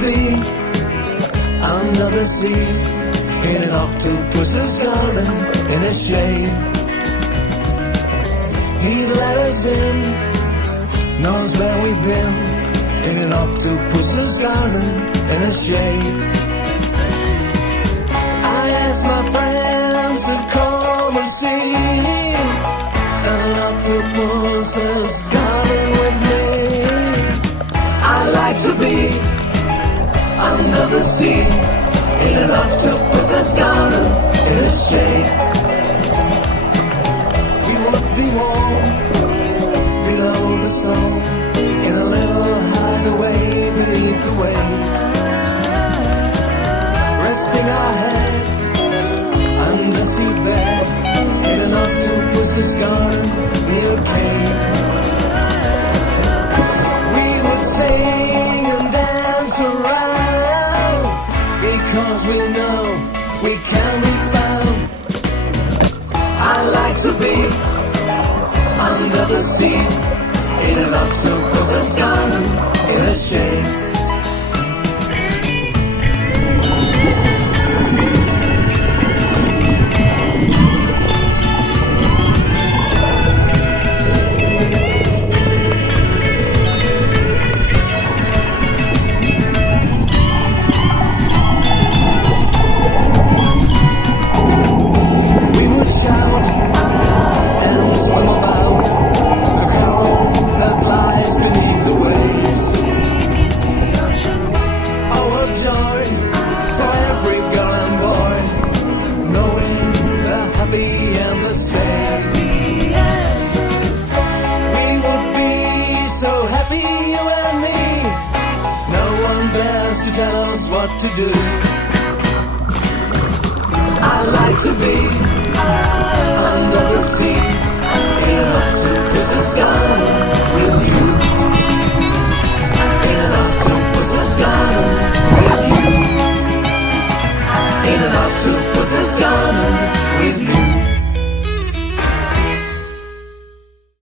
be under the sea, in an octopus's garden, in a shade. He let us in, knows where we've been, in an octopus's garden, in a shade. I asked my friends to come and see an octopus's garden with me. I like to be under the sea, in an octopus's garden, in a shade. We would be warm below the sun, in a little hideaway beneath the waves, resting our head under seabed, in an octopus's garden near a cave. We would sing and dance around, because we know we can be found. I like to be under the sea, in an octopus's garden, in a shade. To tell us what to do. I like to be